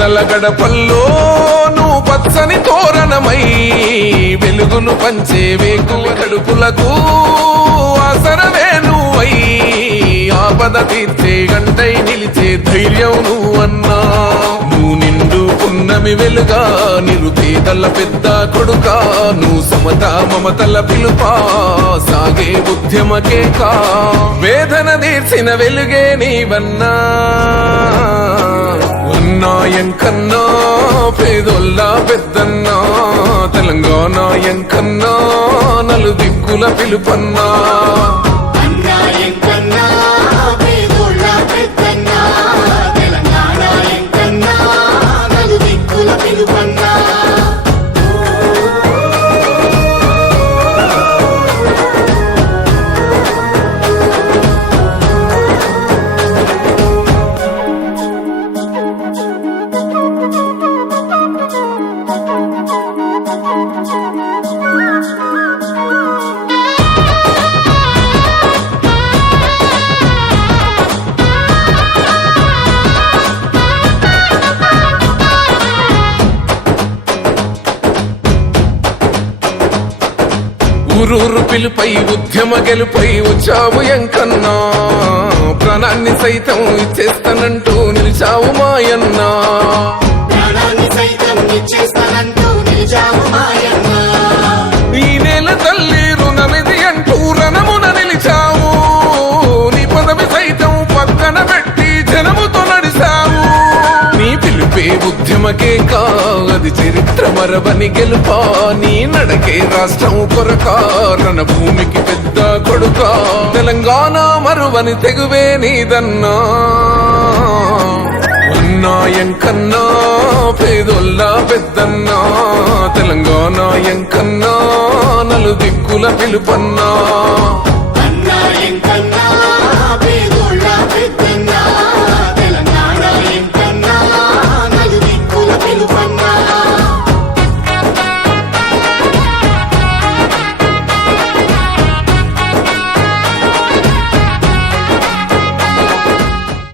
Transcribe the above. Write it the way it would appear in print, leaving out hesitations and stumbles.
పేదల గడపల్లో నువ్వు పచ్చని తోరణమై వెలుగును పంచే వేకువ కడుపులకు ఆసరమే నువ్వై ఆపద తీర్చే గంటై నిలిచే ధైర్యం నువ్వన్నా. నువ్వు నిండు పున్నమి వెలుగా నిరుపేదల పెద్ద కొడుకా నువ్వు సమత మమతల పిలుపా సాగే ఉద్యమకే కా వేదన తీర్చిన వెలుగే నీవన్నా. ఎంకన్నా పేదోళ్ళ పెద్దన్నా తెలంగాణ ఎంకన్నా నలు దిక్కుల పిలుపన్నా. ఊరూరు పిలుపై ఉద్యమ గెలుపై వచ్చావు ఎంకన్నా ప్రాణాన్ని సైతం ఇచ్చేస్తానంటూ నిలిచావు మాయన్నా. ఈ నేల తల్లి రుణమిది అంటూ రణమున నిలిచావు నీ పదవి సైతం పక్కన పెట్టి జనముతో నడిచావు. నీ పిలుపే ఉద్యమకే కాది చరిత్ర మరవని గెలుపా నీ నడకే రాష్ట్రం కొరకా రణ భూమికి పెద్ద కొడుకా తెలంగాణ మరువని తెగువే నీదన్నా. అన్నా ఎంకన్నా పేదోళ్ళ పెద్దన్నా తెలంగాణ ఎంకన్నా నలు దిక్కుల పిలుపన్నా.